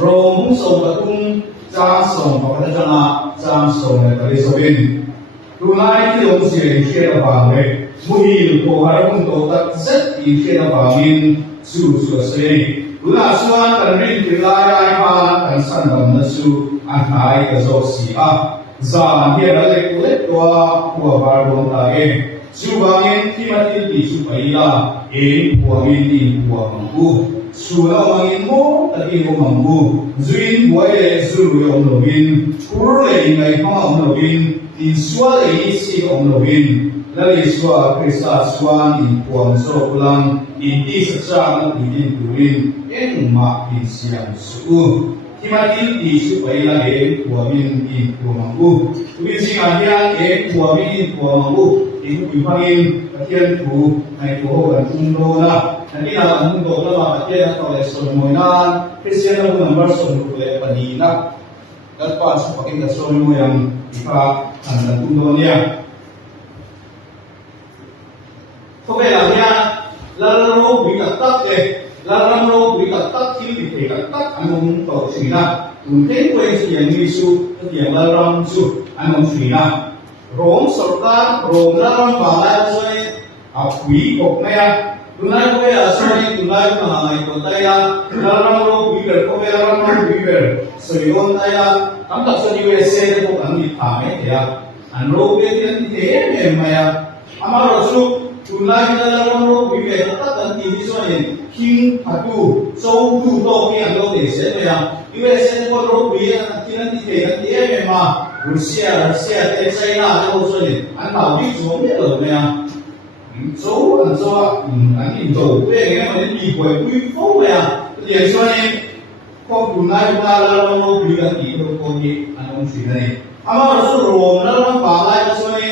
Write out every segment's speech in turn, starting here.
Rome song katung cha song pakata jana cham song na kali sawin tunai ti long se hiya ba me muhil ko harung to tak zat i hiya ba min su se tuna suan kan rin kilaya ai pa kan san dam na su an hai ka zo si a za hiya na le ko le to ko ba dong ta e su ba min ti ma ti ti su pai la e ko min ti ko ku sula mangin mo tadi mo mambu zuin boye zulu yom lovin urle ngai ma om lovin in swa le si om lovin lali swa krista swan in kuam so pulang in ti sa na in turin en ma in siang su timatil ti su pai la e kuamin in kuambu tuin singa hian e kuamin in kuambu in pipangin katian tu ngai ko kan undo na nanti nak untuk lama dia atau restoran Christian number sonu boleh padina dan pas pakai restoran yang kita anda tundonya kebetulannya lalu berkata lalu berkata kiri berkata anu untuk sina untuk kuensi yang isu yang lalu su anu sina Rom serta Rom lalu balai soal akui koknya tunai ko ya asai tunai ko hangai ko taya lalang ro biber ko ya lalang biber so yon taya am tak so diwe se ko kan ni thame ya an ro be tian te me maya amaro su tunai lalang ro biber ta kan ti ni so yin king patu so du to ke an lo de se me ya diwe se ko ro bi ya tian ti te kan te me ma Rusia te China ko so yin an ba bi so me lo me ya số là do anh nhìn tổ về cái mà đến bị quậy quy phố vậy à liền cho nên con tụi này chúng ta là nó bị cái gì đâu con gì anh không chỉ này ama là số rồng nó bảo lại cho nên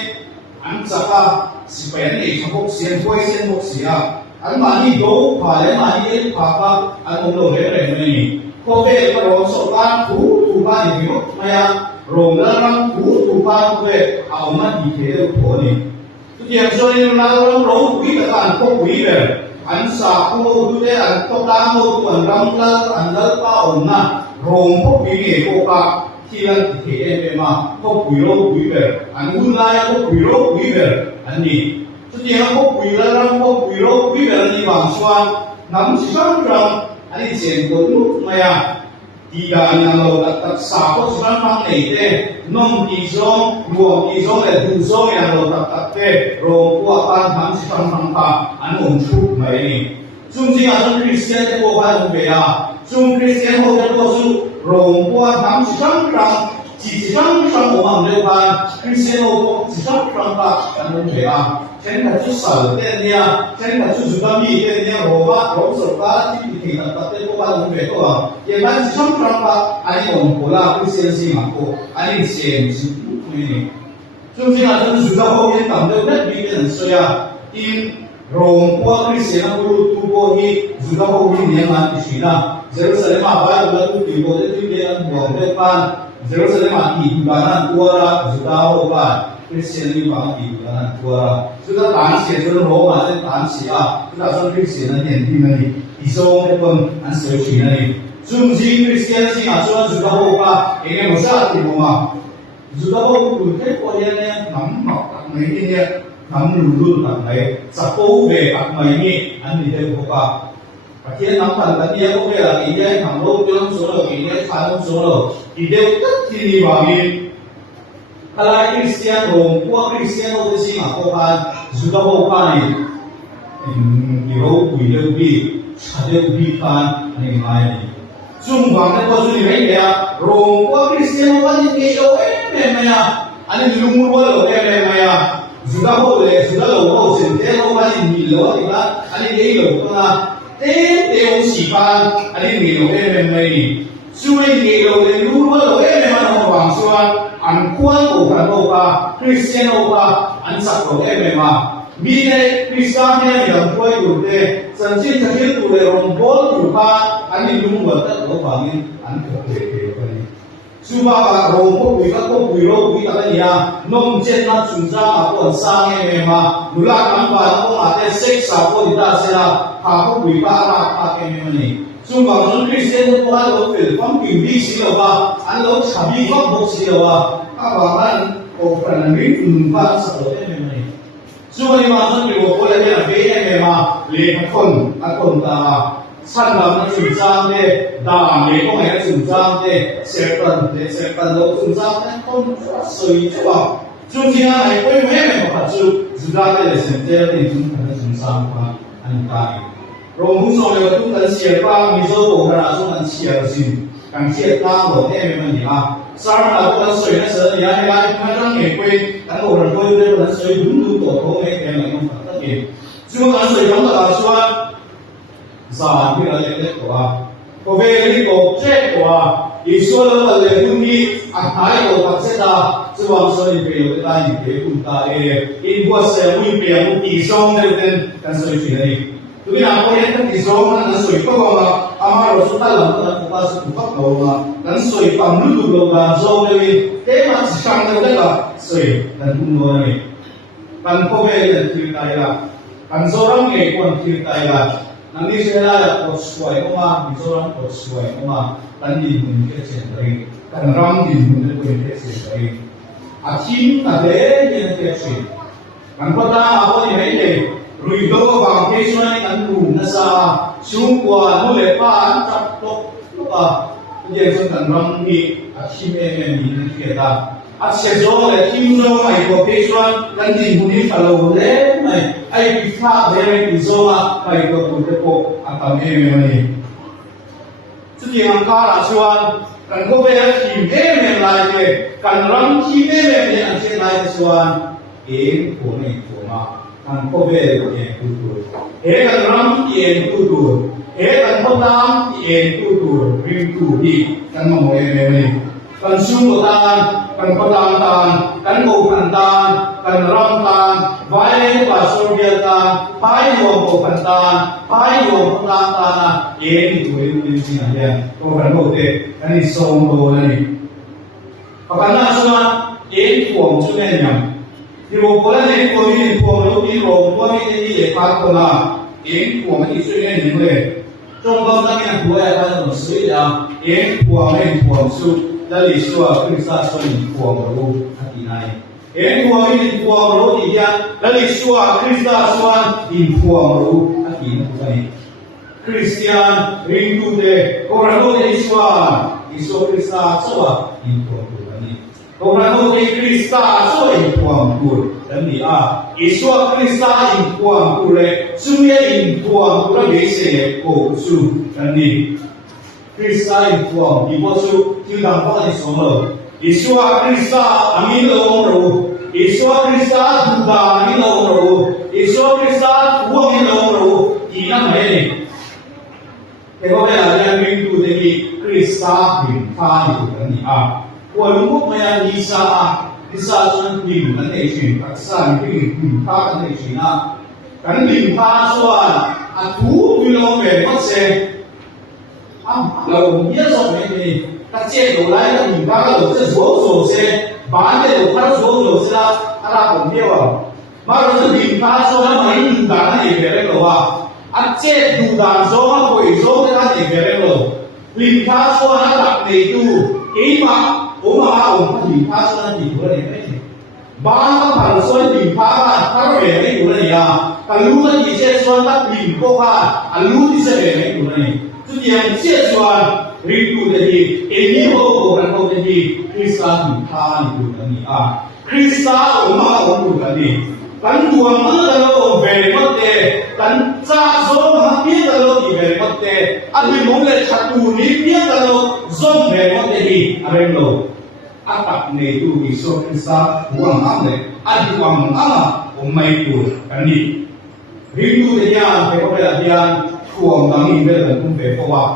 anh chắc là sẽ phải để cho bốc xiên bốc xì à anh mà đi đấu phải mà đi đến phá anh không được hết rồi này có về cái đó số ba thủ ba thì nhiều mà à rồng nó thủ ba về ông mà đi thế được thôi này yang so ni nalarong rong wi ka an ko wi be an sa ko du de an to la mo tu an ram la an la pa on na rong ko wi ge ko ka ki lan ti ke e ma ko wi ro wi be an un la ya ko wi ro wi be an ni tu ti ha ko wi la ram ko wi ro wi be an ni bang swan nam sang ram an ni chen ko nu ma ya tiga yang lo tak sa ko swan mang nei te nom ti zong luang ti zong le du zong yang lo tak te ro kwa pan ham si pan pa an om chu mai ni chung ji a chung Christian te ko ba lo be ya chung Christian ho te ko su ro kwa ham si pan chỉ trong o mang le ban Christian ho ko chỉ trong pa an lo be ya chen ka chu sa te nia chen ka chu zu da mi te nia ro so ba ti ti na ta te ko ba lo be ko ye ban chỉ trong pa ai om ko la Christian si ma ko ai xem si ni chung ji a chung zu da ho ye tam le net bi den so ya in Rome qua Christian ko tu ko hi zu da ho ni ne ma ti si na Jerusalem ba la tu ti ko ti de an ho le pan Jerusalem ti ba na ko ra zu da ho ba Christian ni ba ti ba na ko ra zu da tan se zu ho ma se tan si a zu da son Christian na yen ti na ni ti so ne kon an so chi na ni chung ji Christian si a so zu da ho ba e ne mo sa ti mo ma zu da ho ku te ko ye ne nam ma tak mai ni ne nam lu lu tak mai sa ko ve tak mai ni an ni te ko ba Kia nắm phần tận địa có nghĩa là ý đây thằng lô tiêu số đầu ý đây phá đông số đầu thì đều tất thì đi vào mình kalau Christian Rome qua Christian ô tô mà cô bạn dù đâu cô bạn này điều quỷ đều bị chả đều bị phán này mai này chung vàng cái câu chuyện này là Rome qua Christian ô tô thì cái đâu em à anh ấy dùng mua đồ em à dù đâu cô để dù đâu cô xin thế cô bạn thì nhiều lắm thì bạn anh ấy lấy được không à te si pan ani mi lo em mai suai ni lo le lu lo em ma no bang suan an kuan o kan o pa Christian o pa an sak lo em ma mi ne Christian ne mi lo koi lu te san chin sa thil tu le rom bol tu pa ani lu mo ta lo pa ni an ko te pa ni suba ba rom ko wi lo wi ta ya nom chen na chung za ma ko sa nge ma lu la kan ba ko ma te sek sa ko ta se la pa ko wi pa ra pa ke me ni chung bằng những Christian của anh lỗ về phong kiểu đi xí đầu vào anh lỗ chả bị góc bốc xí đầu vào các bạn anh cổ phần là mình và sợ lỗ thế này chung anh mà những người của tôi là cái này mà liền các con ta săn bắn nó dùng trang để đàn để có ngày nó dùng trang để sẽ cần lỗ dùng trang để con sợi cho vào chung khi này quay mấy mình mà chung dùng ra đây là xem thế thì chúng ta dùng trang và anh ta rồi muốn xong rồi chúng ta xịt qua mình dâu bộ ra chúng ta xịt gì càng xịt ta bộ thế mình gì à sao là chúng ta sợi nó sợ gì hay là chúng ta đang nghề quên đang bộ rằng tôi đây là sợi đúng tổ của mấy cái này không phải tất nhiên chúng ta sợi giống là xóa giả như là lệ của về cái tổ chết của Israel là lệ đúng đi thái của các sẽ ta chứ bằng sợi về cái ta những cái chúng ta in qua sẽ nguyên bề một tỷ song đây nên cái sợi chuyện này tụi nào có những cái dòng nó sôi có mà ama rồi chúng ta làm nó ta sẽ bắt đầu mà nó sôi bằng nước đủ là dòng này cái mà chỉ sang đây là sôi là cũng nói này cần có về là thứ này là cần do lắm nghề còn thứ này là năng đi sẽ là một suy có mà bị do lắm một suy có mà cần nhìn mình cái chuyện đấy cần ram nhìn mình cái chuyện đấy chim là thế như cái chuyện cần có ta có gì đấy thì rồi đâu vào cái số này ăn đủ nó sa xuống qua nó lệ pa chặt tốt giờ chúng ta làm gì chim em nhìn kia ta sẽ cho là chim đâu mày có cái số ăn gì cũng đi phải lâu đấy mày ai bị phá về bị do mà mày có cũng được bộ tao em này chứ gì ăn cá là số cần có về chim em lại thì cần làm chim em thì ăn sẽ lại số em của này của mà kan ko ve ye tutur he kan ram ye tutur he kan podam ye tutur rim tu hi kan mo ye me kan sum tan kan podam tan kan mo kan tan kan ram tan vai pa sorbia tan pai yo mo kan tan pai yo podam tan ye tu ye sin ya ko kan mo te kan ni som do ni pa kan na so ye tuom chu ne nyam thì một cái này của mình của lúc đi rồi của mình đi để phát của là yếm của mình suy nghĩ những người trong công tác này của ai ta cũng suy là yếm của mình của su là lý số kinh sa số của mình cái này yếm của mình của mình thì là lý số kinh sa số của mình cái này Christian rindu de orang de Iswa Krista số của Orang tu Krista so impuang kur dan ni Iswa Krista impuang kur le suya impuang kur le se ko su dan ni Krista impuang di bosu tu dang pa ni somo Iswa Krista amin lo ro Iswa Krista duda amin lo ro Iswa Krista uang ni lo ro di na mai ni ke ko ya yang ming tu de Krista bin fa ni dan ni我如果要丽莎说领的那群，是领他的那群啊，跟领他说图比我们不些老爷说没他接过来的领他的这所些，把那个他所是他本地啊，马上是领他说他没领他那边那个接领他说他会说他那边那个，领他说他打内度给嘛。我们领他说的领不了你没把他把说领他也没有了你如果你先说他领过如果是也没有了你就讲先说领不了你你我们不了你Krista领他领不了你Krista 我们不了你但我们的路về mất đề但cha số mà biết là lô thì về mất đề mình muốn là chặt tù ní biết là lô dông về mất đề thì bên lô tập này tu bị số Krista buang am này đi buang am mai tu cái này ví dụ như phải có là dia của mình về là cũng về qua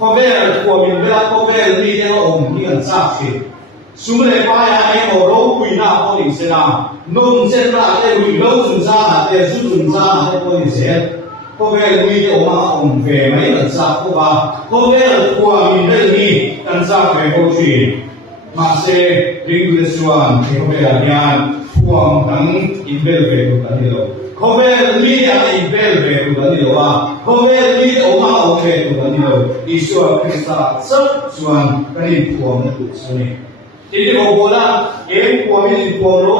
có về của mình về có về đi theo ông đi ăn sát thì xuống lại ba ya ai ở đâu quỳ nào có định sẽ nào nông sẽ ra để quỳ đâu dùng ra để giúp dùng ra để có định sẽ có về quỳ để ông về mấy lần sát có về của mình về đi ăn sát về câu chuyện mà sẽ liên quan đến cái vấn đề là puang tang in về cái đó không về lý anh về tụ vấn điều à không về lý ông mà về tụ vấn điều Isua Christa sắp chuan cái hình của mình tụ xuân này thì điều bộ là em của mình của nó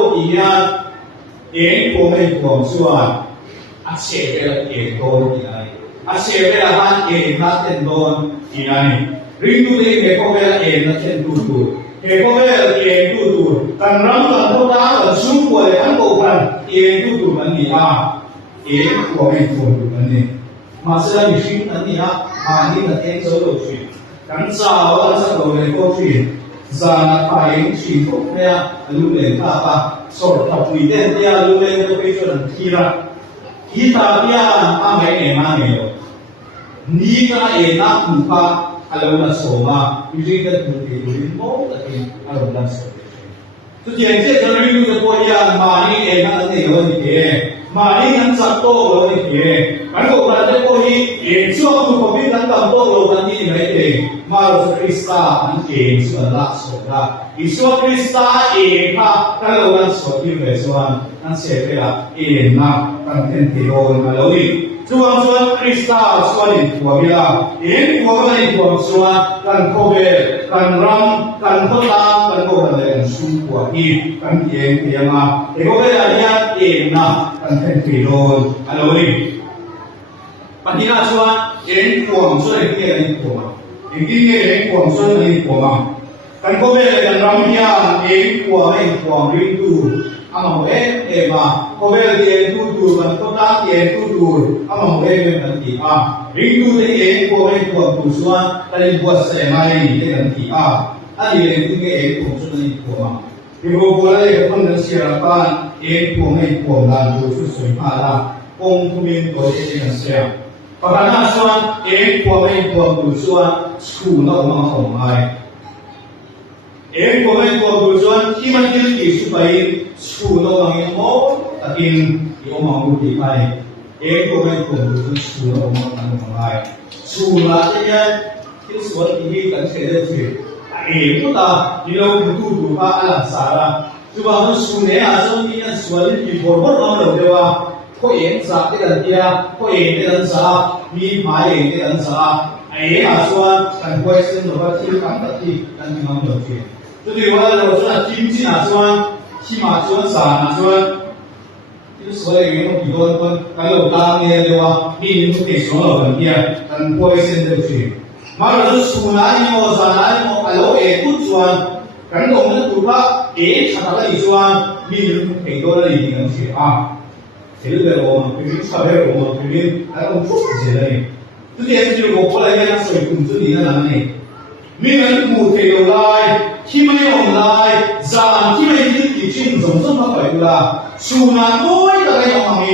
thì em của mình của chuan sẽ về em thôi thì này sẽ về là han em là tiền đồn thì này riêng tu đi về có về em là tiền tu về có về em tu cần rắm cần thâu đá cần xuống của để ăn bộ phần em tu vấn gì em của mình của vấn gì mà sẽ là mình suy vấn gì mà như là em số đầu chuyện cắn sao là sao đầu này câu chuyện giờ là phải chỉ phục nha lưu lên ta ba sau đó tùy tên tia lưu lên cho cái chuyện khi ra khi ta tia mấy ngày mà ngày rồi ni cái em na cũng pa alo na số mà usually cái thứ thì đến mỗi cái alo na số tu tiền sẽ cho lưu cho tôi ya mà ni em na cái rồi thì mà đi ngắn sắp tô rồi thì cái cuộc là cái cô đi chưa tu có biết ngắn tầm tô rồi là đi mấy thì mà rồi Krista anh kể sự là số ra Isua Krista ha cái lâu anh số thì về số anh sẽ phải là na anh thêm thì rồi mà lâu đi Chúa Krista số đi của mình là của mình của số cần cô về cần ram cần thốt la cần cô là cần su của đi cần tiền thì mà để có về là na cần thêm thì rồi mà lâu đi bạn đi ra số của số này kia là của mà những cái nghề của xuân này của mà cần có về là cần làm nhà của mình của riêng tu mà một để mà có về tiền tu cần có đá tiền tu mà một mình cần gì riêng tu thì của mình của xuân là nên của sẽ mai để cần gì anh đi đến cái của xuân này của mà thì bộ này không được xia ra pan của mình của làm tu suy phá ra công của mình có thể là xia Pagana suan của mình của suan school nó mà không ai của mình của suan khi mà đi thì su phải school nó bằng những mẫu takin yung mga buti ay của mình của school nó mà không ai school là cái cái suan thì cần sẽ được chuyện của ta đi đâu cũng tu pa là sao ra chứ mà school này là sao như suan thì bỏ mất nó đâu đâu có yến sa cái lần kia có yến cái lần sa mi mai yến cái lần sa ấy là xuân cần quay xin rồi và thiếu cắm tất thì cần thì ngon được chuyện tôi thì nói là xuân là kim chi là xuân khi mà xuân sa là xuân cái số này nó bị con cái đầu ta nghe được không đi những cái số ở bên kia cần quay xin được chuyện mà là xuân là như mà sa là như mà lỗ ấy cút xuân cái đồng nó tụt ra ấy thật là gì xuân mi những cái đó là gì những chuyện thế bây giờ mà cái việc sao hết mà cái việc đã không phúc gì đây tất nhiên thì một cái này là sợi cùng thứ gì là này mình là một thể đầu lai khi mà用lai giảm khi mà những cái chuyện giống giống nó phải là su na mỗi cái này bằng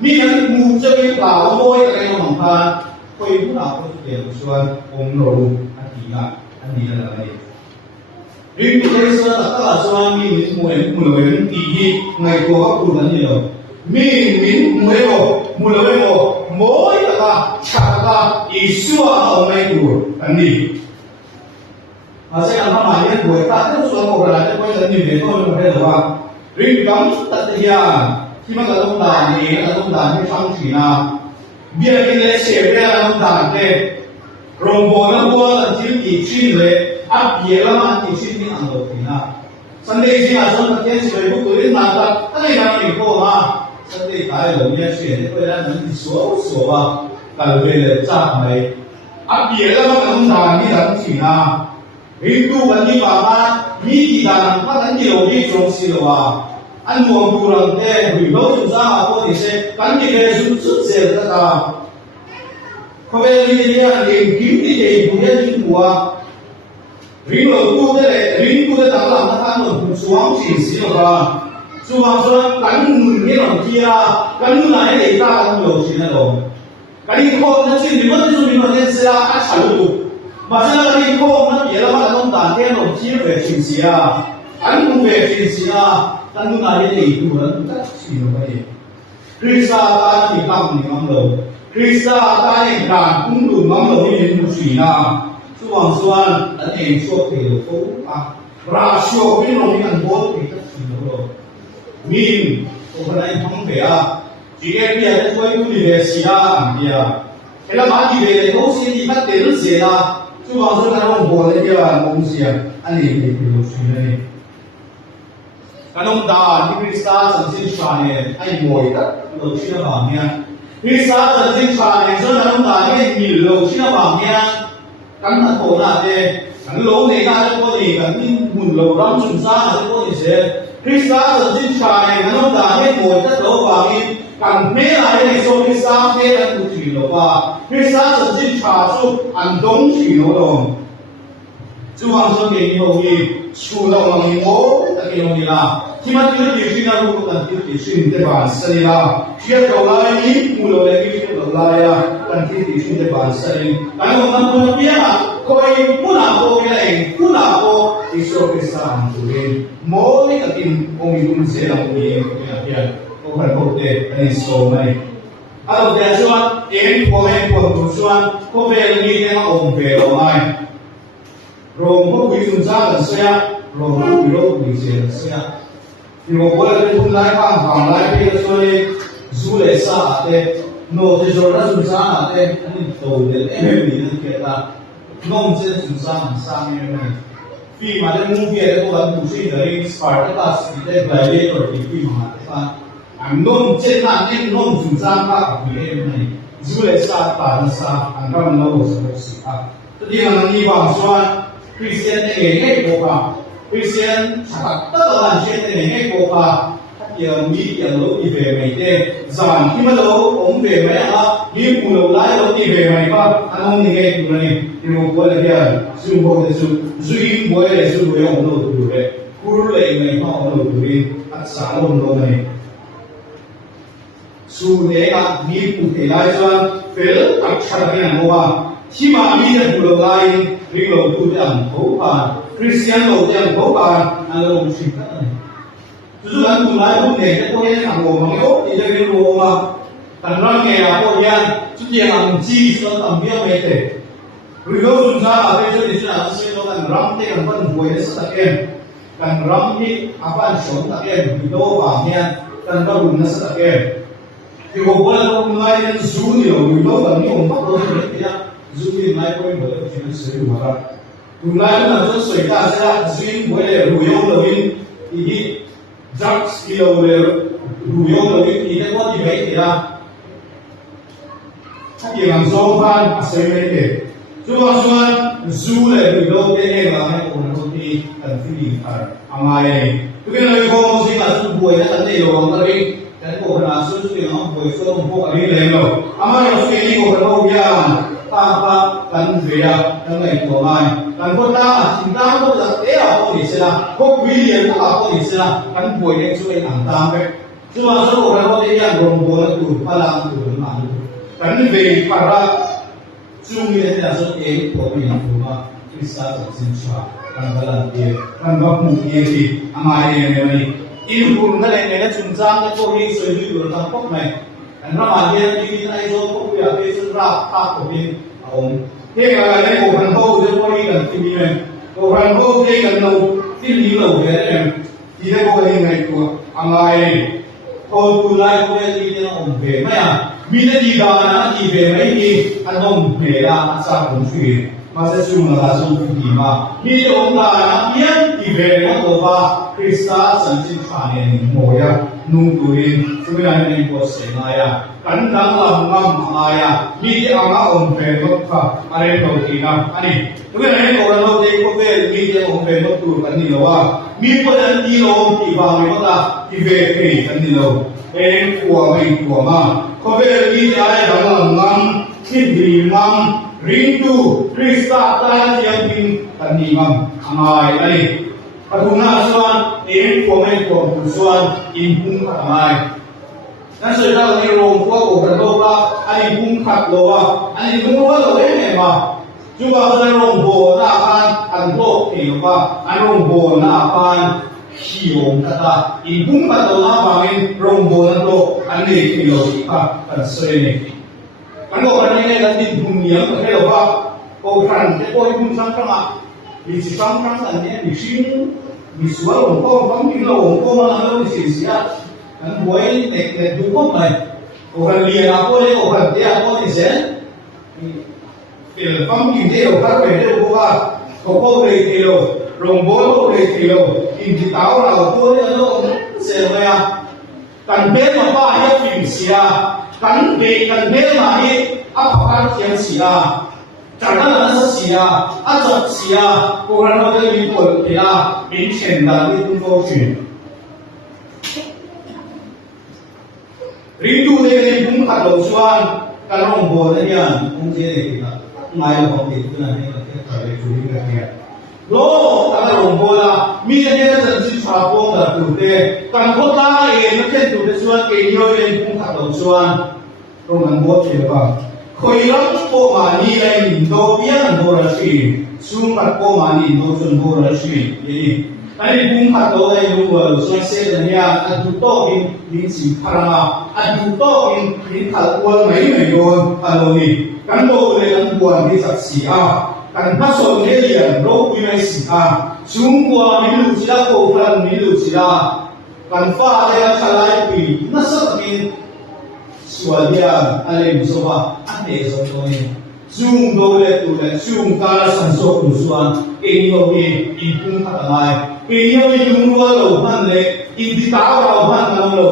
mình là một cái bảo mỗi cái này bằng phan quay cũng là có thể xuân ông nội anh đi là này riêng cái xuân là các là xuân mình muốn ý ngày của các cụ rất nhiều mình muốn mỗi cái chả Isua ở đây đủ anh đi sẽ làm sao mà những buổi ta tiếp xúc một là quay trở nhìn đến tôi một cái rồi không riêng cắm tận hiện khi mà cái đông đàn thì cái đông đàn như phong thủy nào bây giờ cái lễ sẽ về là đông đàn thế rồi bộ nó mua là chỉ chuyên lễ áp biệt là mà chỉ chuyên những hàng đầu thì nào Sunday chỉ là trong cái sự việc của đến mà ta cái này là mình cô mà Sunday cái là mình chuyển cái là mình số vào cả về là cha này áp biệt là mà đông đàn như là chỉ nào Hindu vẫn như bà ba như thì đàn phát đánh nhiều như trong xí vào anh mua đồ lần thế hủy đấu chúng ta mà có thể sẽ bắn đi về xuống xuất dễ ra ta không biết như thế nào thì kiếm đi thì cũng như những mùa riêng đầu tu thế này riêng tu thế nào làm nó ăn được xuống chỉ xí vào xuống xuống cắn mừng cái lòng kia cắn này để ta ăn được chỉ là đồ cái gì không nó chỉ bị mất cái gì mà nên sẽ ăn chả được mà cho nên cái cô nó biết là nó không tàn cái nó chỉ về chuyện gì anh cũng về chuyện gì anh cũng là cái gì cũng vẫn rất chỉ là vậy Krista ta thì làm gì ngon đâu Krista ta thì làm cũng đủ ngon đâu như một gì chú hoàng xuân anh em cho thì được phố ra show cái nó đi ăn bố thì rất chỉ đâu mình hôm nay không về chỉ cái bia cái quay tu đi về xí à bia cái là mà đi về nó xin đi bắt tiền gì là chú bảo số cái ông bố đấy bia ông xí à anh ấy đi được xí này cái ông ta đi Krista sản sinh sản này anh ngồi đó đầu xí là bằng nha Krista sản sinh sản này cho nên ông ta cái nhìn đầu xí là bằng nha cái mặt cổ là thế cái lỗ này ta có gì cái mùn lỗ lắm chúng ta có gì thế Krista sản sinh sản này cái ông ta cái ngồi tất lỗ bằng đi kan me ai nei so Krista me an tu thi lo pa Krista san jin cha su an dong thi lo dong chu hang so ke ni ho ni chu lo lang ni mo ta ke lo ni la thi ma ti ti sin na ru kan ti ti sin te ban sa ni la chia to lai ni mu lo le ki lo la ya kan ti ti sin te ban sa ni kan lo man ko pia koi mu na ko ke lai mu na ko iso Krista an tu le mo ni ka tin ong ni dun se la ni ya không phải một đề này số này đầu tiên chuan em có em còn một chuan có về như thế mà ổn về ở ngoài rồi có quý dùng ra lần xe rồi có quý lô quý xe lần xe thì một bữa là chúng lái bằng hàng lái bây giờ rồi du lịch xa thế nô thì rồi đã dùng ra thế anh đầu đến em bị như thế là nông sẽ dùng ra hàng sang như này khi mà đến mua về có vẫn bù sinh đấy Spartacus thì đây là đây rồi thì khi mà thế anh nông trên là anh nông dùng ra các cái em này du lịch xa tàn xa anh đang lâu rồi sự tất nhiên là như bằng xoan Christian này nghe của bà Christian chắc tất là chuyện này nghe của bà giờ mỹ giờ lâu đi về mày thế giảm khi mà lâu ông về mày đi phụ lâu lái lâu đi về mày ba anh ông nghe của này thì một bữa là kia dùng bộ để dùng duy bữa để dùng bữa ông lâu đủ đấy cú lệ mày họ lâu đủ đi ăn sáng ông lâu này su ne ka mi pu te lai chuan fel tak thara ke an hoa chi ma mi ne pu lo lai ri lo tu te an ho pa Christian lo te an ho pa an lo chi ta tu an tu lai pu ne te ko ye an ho ma yo ti le lo ma tan ran nge a ko yan chu ye an chi so tam bia me te ri lo sun sa a te chu ni sa se lo kan ram te kan pan hoi ne sa ken kan ram ni apan shom ta ken bi do ba hian kan ba rum na sa ken thì một bữa là ông ngay nên chú nhiều người đâu là những ông bắt đầu thì nhá chú thì ngay có những cái chuyện sử dụng mà cùng ngay là cho sợi ta sẽ là duyên với lại rủi ro là duyên thì giặc skill là rủi ro là duyên thì nó có gì vậy thì là các gì làm do phan sẽ mấy cái chú bảo chú là rủi ro cái này là hay còn có thì cần phải đi phải ai cái này có gì là chú buổi là vấn đề rồi mà đi cái cổ là số tiền nó với số đồng bộ ở đây lên rồi, ama là số tiền cổ là đâu vậy? Ta cần về cái này của mày, cần con ta chúng ta có là thế là có gì sẽ là có quý liền ta có gì sẽ là cần buổi này số tiền hàng tam đấy, chứ mà số cổ là có thể là gồm bộ là từ pha làm từ mà cần về pha ra, chung như thế là số tiền của mình của mà Krista sẽ sinh ra, cần phải làm gì, cần có mục tiêu gì, ama này in pun cái này nó chúng ta cái cô đi soi dưới đường tam quốc này anh nó mà hiện đi này rồi cũng bây giờ cái sự ra ta của mình ông thế là cái cổ phần hậu thì cô đi gần tìm này cổ phần hậu cái gần đầu cái lý đầu cái này thì cái cô hình này của anh ai thôi từ lại cô đi cho ông về mấy mình đã đi đâu nó đi về mấy đi anh ông về là sao cũng chuyện mà sẽ dùng là dùng cái gì mà khi ông ta biết thì về nó đồ ba Krista sản sinh phản hiện mồi à nung tuổi chúng ta nên có sẽ này à cắn đắng làm ngâm ai à như thế ông ông về mất cả anh em đầu tiên à anh chúng ta nên có lần đầu tiên có về như thế ông về mất tuổi cái gì đâu à mình có lần đi đâu thì vào mình mất là thì về về cái gì đâu em của mình của mà có về như thế ai đắng làm ngâm thì vì ngâm rindu Krista tan yang pin kanimam amai ani aduna suan em của mình của suan in pung amai nan soi ra ni rong ko kan lo ba ani pung khat lo wa ani pung lo lo ne ma chu ba sa rong bo na an lo ki lo ba an rong bo na pan khi ong ta in pung ba lo na ba min rong bo na lo an ni ki lo ka kan soi ne anh có cái này là tin hùng nhiễm ở đây là ba câu rằng cái coi hùng sang trong ạ vì chỉ sang trong là nhé vì xin vì số lượng con phóng tin là ổn con mà nó thì xì xì á anh với này đúng không này Bukan dia apa dia, bukan dia apa ni sen. Film phong kim dia, bukan dia bukan. Kau boleh kilo, rombol boleh kilo. Ini tahu lah apa dia tu sen apa? Kan bel apa ya film sia, kan bel mah apa yang sia. Jangan sia, ajak sia, bukan ada di pun dia,明显的一种过去。Rindu dari pun kalau suan kalau boleh dia mungkin kita ngayo hobi itu nanti kita cari curi dia. Lo kalau bola mina dia jadi capung dah tu deh. Kan kota ini mungkin tu deh suan kenyo yang pun kalau suan orang buat siapa. Koiram po mani lain do biar borasi, sumpat po mani do sun borasi. Jadi tadi pun kalau lain luar suasana dia aduto in si parama aduto in kalkuan mai don kalau ni kan boleh kan buat di saksi kan pasal dia lo punya si semua milu sila ko kan milu sila kan fa dia kalai pi nasabin suadia alim soba ante so ni zoom dole tu le zoom kala sanso usuan enyo ni impung katalai enyo ni lumwa lo han le inditawa lo han na lo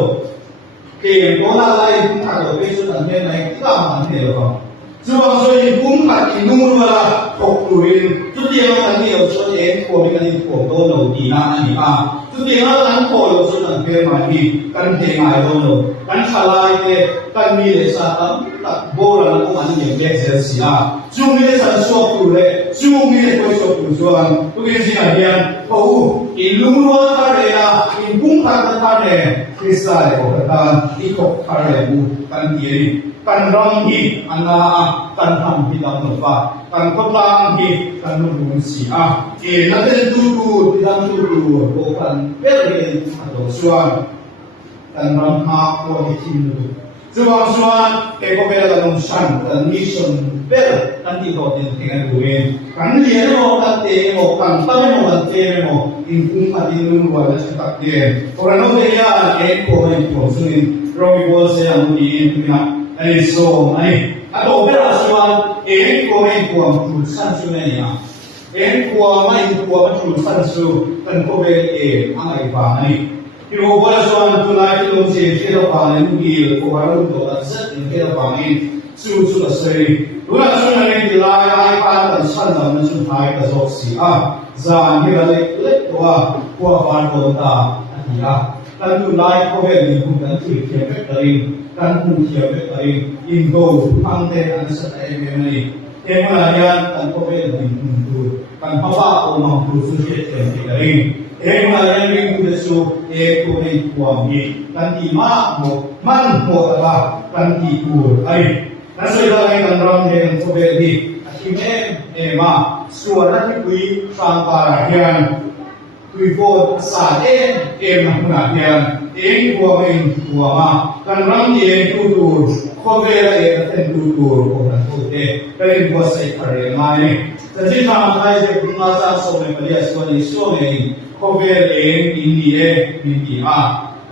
ke bola lai impung kato beso tan men nai kita man ne lo zuang so impung kat inung wala kokruin tu dia kan ni so en ko ni kan ni ko do lo di na ani tu dia kan ko lo so tan pe ma hi kan te ngai do lo kan khalai te kan mi le sa tam tak bola ko man ni ye se sia chung mi le san so ku le chung mi le ko so ku zuang tu ke si na hian ko ilung wa ta le la impung kat ta le krisai ko ta i ko ta le bu kan ti kan rong hi ana kan ham hi dam no pa kan ko tang hi kan nu si e na ten tu ti dam tu ko kan very ado suan kan ram ha ko hi tin nu zuang suan ke ko bela kan san kan mission bel kan ti ko tin tengan duin kan lian mo kan te mo kan ta mo kan te mo in kung atin nu wa la sa tak dia orang no ya e ko hi ko sunin romi bol se ang di na ai so ai ato bela suan e ko ai ko am tu san su ne ya e ko mai ko ma tu san su kan ko be e ai ba ai Kilo bola suan tu lai tu se se do pa ne ni ko ba lu do da sa ni ke do pa ni su la sei Luna su na ni lai ai pa da san na na su hai da so si za ni la le le ko ba do ta ni kan tu lai ko be ni ku kan tu ke be tai kan tu ke be tai in do ang te an sa ai me ni e ma ya kan ko be ni tu kan pa ba o ma ku su ke te tai e ma ya ni ku de su e ko be ku mi kan ti ma mo man mo ta kan ti ku ai na so da ai kan ram he ko be ni ki me e ma su ra ti ku sang pa ra hian Kui vô sa em na hian em của mình của mà kan ram ni em tu ko ve la e ten tu ko na tu te kan ko sai khare mai ta ji na mai je kuma sa so me palia so ni so me ko ve em in ni e ni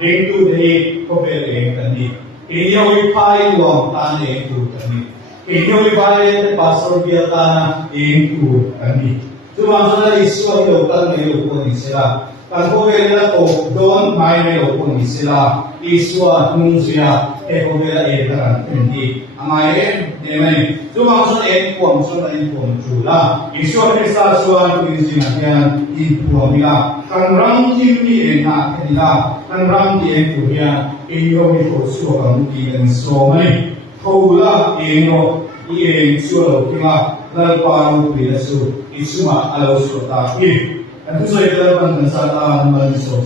em tu de ko ve em kan ni e yo wi pai lo ta ne tu kan ni e yo wi pai te pastor bia ta na em tu kan ni Tuhan sudah Yesus melakukan melakukan istilah. Kalau kita tu don main melakukan istilah, Yesus manusia kita edaran ini. Amain, amen. Tuhan sudah kuam sudah kuam jula. Yesus Kristus sudah mengizinkan itu dia. Kan ram ini enak dia. Kan ram dia itu dia. Iyo itu sudah mungkin semai. Kau lah iyo sudah kita. Lalu Yesus Isma alo sota ki. Itu saya dalam bahasa Arab mengisah